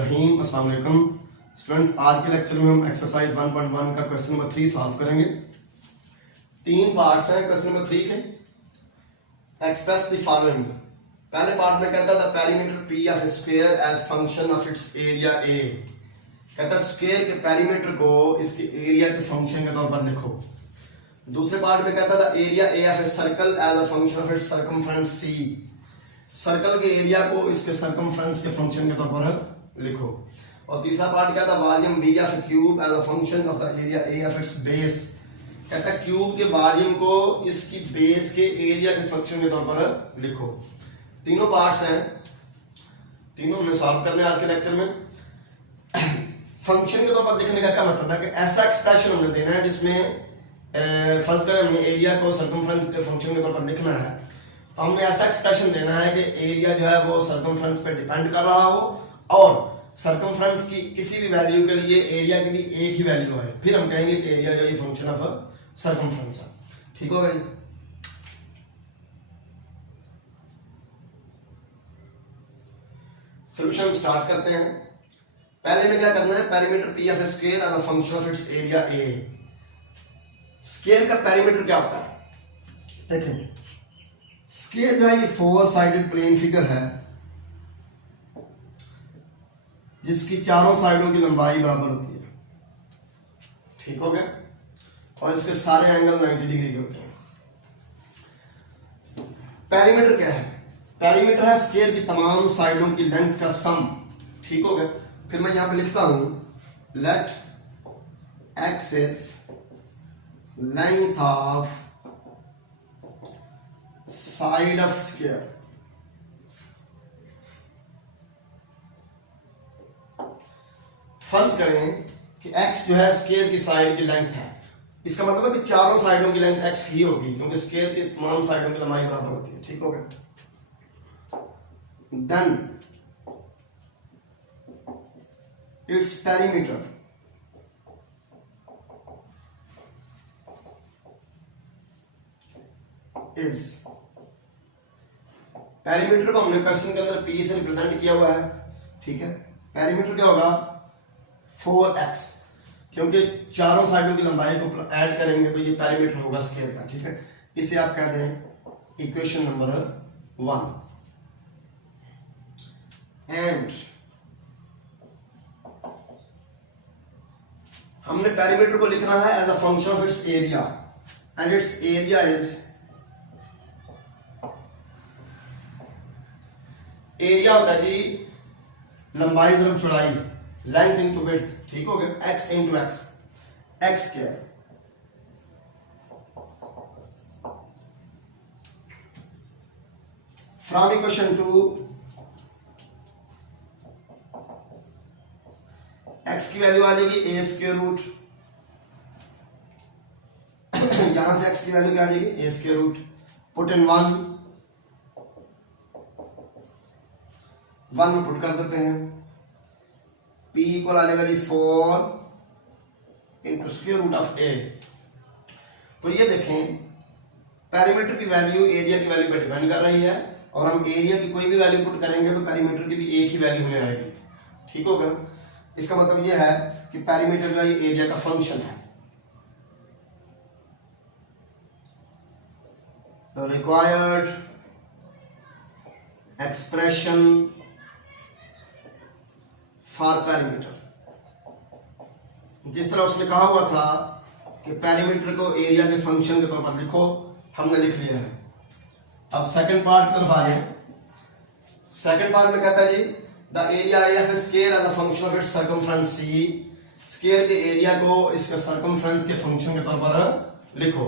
रहीम। अस्सलाम वालेकुम स्टूडेंट्स, आज के लेक्चर में हम एक्सरसाइज 1.1 का क्वेश्चन नंबर 3 सॉल्व करेंगे। तीन पार्ट्स हैं क्वेश्चन नंबर 3 के। Express the following. पहले पार्ट में कहता था perimeter P of square as function of its area A. कहता स्क्वायर के पेरीमीटर को इसके एरिया के फंक्शन के तौर पर लिखो। दूसरे पार्ट में कहता था area A of a circle as a function of its circumference C. Circle के एरिया को इसके सर्कमफ्रेंस के फंक्शन के तौर पर लिखो। और तीसरा पार्ट क्या था, volume V of cube as a function of the area A of its base. कहता क्यूब के वॉल्यूम को इसकी बेस के एरिया के फंक्शन के तौर पर लिखो। तीनों पार्ट्स हैं, तीनों हमने सॉल्व करने आज के लेक्चर में। फंक्शन के तौर पर लिखने का क्या मतलब है कि ऐसा एक्सप्रेशन हमने देना है जिसमें फर्स्ट बार हमने एरिया को सर्कमफ्रेंस के फंक्शन के तौर पर लिखना है। तो हमने ऐसा एक्सप्रेशन देना है कि एरिया जो है वो सर्कमफ्रेंस पे डिपेंड कर रहा हो और सर्कमफ्रेंस की किसी भी वैल्यू के लिए एरिया की भी एक ही वैल्यू है, फिर हम कहेंगे कि एरिया जो है फंक्शन ऑफ सर्कमफ्रेंस है। ठीक होगा जी। सॉल्यूशन स्टार्ट करते हैं। पहले में क्या करना है, perimeter P of square as a function of its area A. Square का पेरीमीटर क्या होता है, देखें स्क्वायर जो है ये 4 साइडेड प्लेन फिगर है जिसकी चारों साइडों की लंबाई बराबर होती है। ठीक हो गया। और इसके सारे एंगल 90 डिग्री के होते हैं। पेरीमीटर क्या है, पेरीमीटर है स्क्वायर की तमाम साइडों की लेंथ का सम। ठीक हो गया। फिर मैं यहां पे लिखता हूं let x is length of side of square. फर्ज करें कि x जो है स्क्वायर की साइड की लेंथ है। इसका मतलब है कि चारों साइडों की लेंथ x ही होगी क्योंकि स्क्वायर की तमाम साइडों की लंबाई बराबर होती है। ठीक हो गया। Then its perimeter is, perimeter को हमने क्वेश्चन के अंदर p से रिप्रेजेंट किया हुआ है। ठीक है। पेरीमीटर क्या होगा 4x, क्योंकि चारों साइडों की लंबाई को ऐड करेंगे तो ये पेरीमीटर होगा स्क्वायर का। ठीक है। इसे आप कह दें इक्वेशन नंबर 1। एंड हमने पेरीमीटर को लिखना है as a function of its area and its area is, area होता है जी लंबाई तरफ चौड़ाई, लेंथ इंटू विड्थ। ठीक हो गया। x इंटू एक्स, एक्स क्या है फ्रॉम इक्वेशन 2 x की वैल्यू आ जाएगी a स्क्वायर रूट। यहां से x की वैल्यू क्या आ जाएगी a square root. Put in 1 में पुट कर देते हैं। p इक्वल आ जाएगा जी 4 into square root of a। तो ये देखें पेरीमीटर की वैल्यू एरिया की वैल्यू पर डिपेंड कर रही है और हम एरिया की कोई भी वैल्यू पुट करेंगे तो पेरीमीटर की भी एक ही वैल्यू हमें आएगी। ठीक होगा। इसका मतलब ये है कि पेरीमीटर जो है एरिया का फंक्शन है। तो रिक्वायर्ड एक्सप्रेशन फॉर पेरीमीटर, जिस तरह उसने कहा हुआ था कि पेरीमीटर को एरिया के फंक्शन के तौर पर लिखो, हमने लिख लिया है। अब सेकंड पार्ट की तरफ आ जाए। सेकंड पार्ट में कहता है जी the area A of square as a function of its circumference C. Square के एरिया को इसके सर्कमफ्रेंस के फंक्शन के तौर पर लिखो।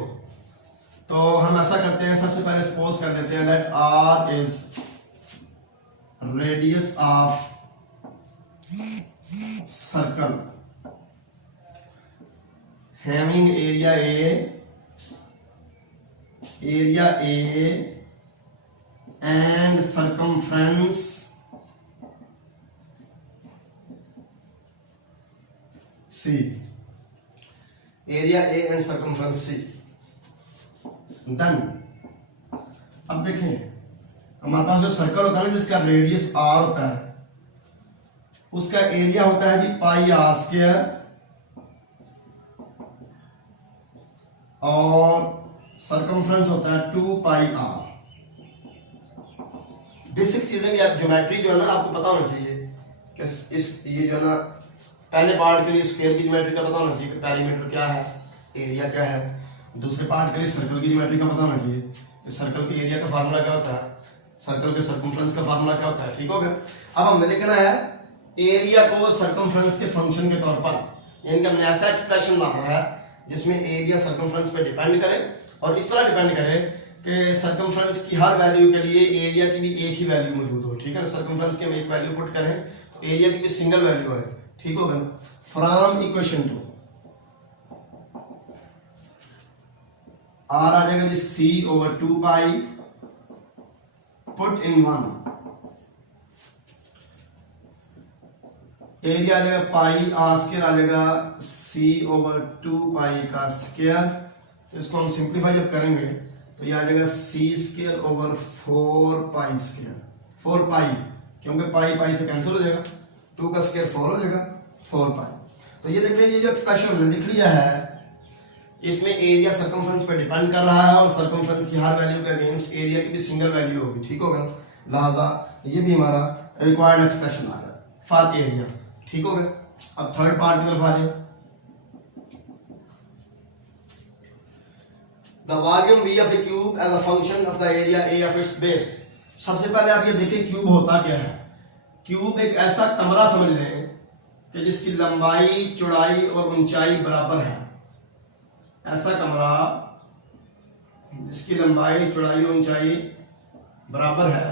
तो हम ऐसा करते हैं, सबसे पहले सपोज कर लेते हैं let r is radius of circle having area A and circumference C। Area A and circumference C। Then अब देखें हमारे पास जो सर्कल होता है ना जिसका रेडियस r होता है, उसका एरिया होता है जी पाई आर स्क्वायर और सरकमफ्रेंस होता है 2 पाई आर। बेसिक चीजें भी आप ज्योमेट्री जो है ना आपको पता होना चाहिए कि इस ये जो है ना पहले पार्ट के लिए स्क्वायर की ज्योमेट्री का पता होना चाहिए कि पेरीमीटर क्या है, एरिया क्या है। दूसरे पार्ट के लिए सर्कल की ज्योमेट्री का पता होना चाहिए कि सर्कल के एरिया का फार्मूला क्या होता है, सर्कल के सर्कमफ्रेंस का फार्मूला क्या होता है। ठीक हो गया। अब हमें लिखना है एरिया को सर्कमफ्रेंस के फंक्शन के तौर पर, यानी कि हमने ऐसा एक्सप्रेशन लाना है जिसमें एरिया सर्कमफ्रेंस पे डिपेंड करे और इस तरह डिपेंड करे कि सर्कमफ्रेंस की हर वैल्यू के लिए एरिया की भी एक ही वैल्यू मौजूद हो। ठीक है ना, सर्कमफ्रेंस की हम एक वैल्यू पुट करें तो एरिया की भी सिंगल वैल्यू है। ठीक हो गया। फ्रॉम इक्वेशन 2 आर आ जाएगा जी C over 2 pi put in 1, area आ जाएगा पाई आर स्क्वायर आ जाएगा सी ओवर 2 पाई का स्क्वायर। तो इसको हम सिंप्लीफाई जब करेंगे तो ये आ जाएगा सी स्क्वायर ओवर 4 पाई स्क्वायर, 4 पाई क्योंकि पाई पाई से कैंसिल हो जाएगा, 2 का स्क्वायर 4 हो जाएगा, 4 पाई। तो ये देखिए ये जो एक्सप्रेशन हमने लिख लिया है इसमें एरिया सर्कमफ्रेंस पे डिपेंड कर रहा है और सर्कमफ्रेंस की हर वैल्यू के अगेंस्ट एरिया की भी सिंगल वैल्यू होगी। ठीक होगा, लिहाजा ये भी हमारा रिक्वायर्ड एक्सप्रेशन आ गया फॉर एरिया। ठीक हो गया। अब थर्ड पार्ट की तरफ आ जाए। The volume v of a cube as a function of the area a of its base. सबसे पहले आप ये देखिए क्यूब होता क्या है। क्यूब एक ऐसा कमरा समझ लें कि जिसकी लंबाई चौड़ाई और ऊंचाई बराबर है। ऐसा कमरा जिसकी लंबाई चौड़ाई और ऊंचाई बराबर है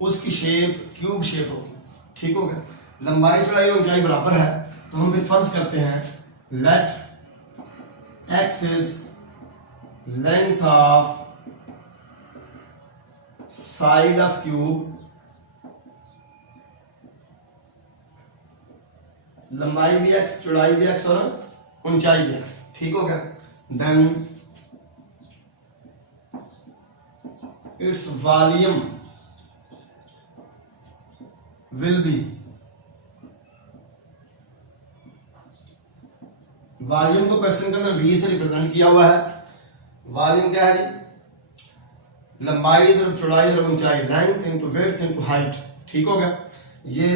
उसकी शेप क्यूब शेप होगी। ठीक हो गया। लंबाई चौड़ाई और ऊंचाई बराबर है तो हम भी फर्ज करते हैं let x is length of side of cube, लंबाई भी x चौड़ाई भी x और ऊंचाई भी x। ठीक हो गया। Then its volume will be, volume को क्वेश्चन के अंदर v से रिप्रेजेंट किया हुआ है। वॉल्यूम क्या है जी, लंबाई जब चौड़ाई जब ऊंचाई, length into width into height. ठीक हो गया। ये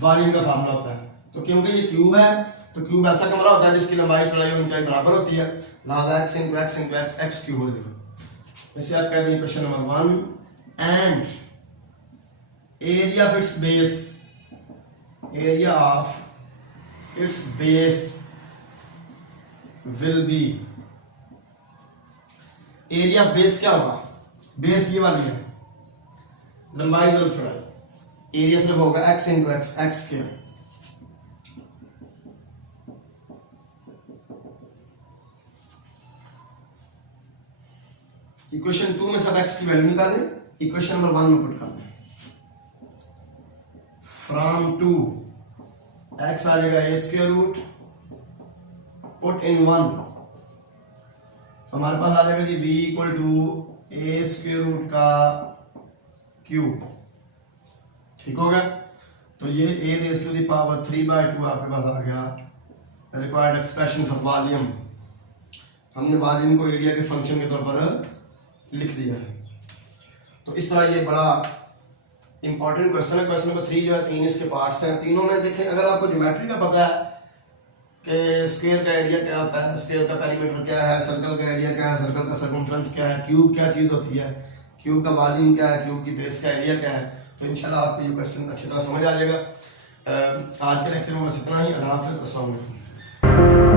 वॉल्यूम का फार्मूला होता है। तो क्योंकि ये क्यूब है तो क्यूब ऐसा कमरा होता है जिसकी लंबाई चौड़ाई और ऊंचाई बराबर होती है, लिहाजा x into x into x x cube whole divide. इसे आप कहते हैं question number 1 and area of its base, area of its base will be, area of base क्या होगा, बेस ये वाली है, लंबाई जरूर चौड़ाई, एरिया सिर्फ होगा x into x x square. Equation 2 में सब x की वैल्यू निकालें, इक्वेशन नंबर 1 में पुट कर दें। फ्रॉम 2 x आ जाएगा a square root put in 1, तो हमारे पास आ जाएगा कि v equal to a square root का क्यूब। ठीक हो गया। तो ये a raise to the power 3/2 आपके पास आ गया रिक्वायर्ड एक्सप्रेशन फॉर वॉल्यूम। हमने वॉल्यूम को एरिया के फंक्शन के तौर पर लिख दिया है। तो इस तरह ये बड़ा इंपॉर्टेंट क्वेश्चन है। क्वेश्चन नंबर 3 जो है 3 इसके पार्ट्स हैं। तीनों में देखें, अगर आपको ज्योमेट्री का पता है कि स्क्वायर का एरिया क्या होता है, स्क्वायर का पेरीमीटर क्या है, सर्कल का एरिया क्या है, सर्कल का सर्कमफ्रेंस क्या है, क्यूब क्या चीज़ होती है, क्यूब का वॉल्यूम क्या है, क्यूब की बेस का एरिया क्या है, तो इंशाल्लाह आपको ये क्वेश्चन अच्छी तरह समझ आ जाएगा। आज के लेक्चर में बस इतना ही। अल्लाह हाफ़िज़, अस्सलाम वालेकुम।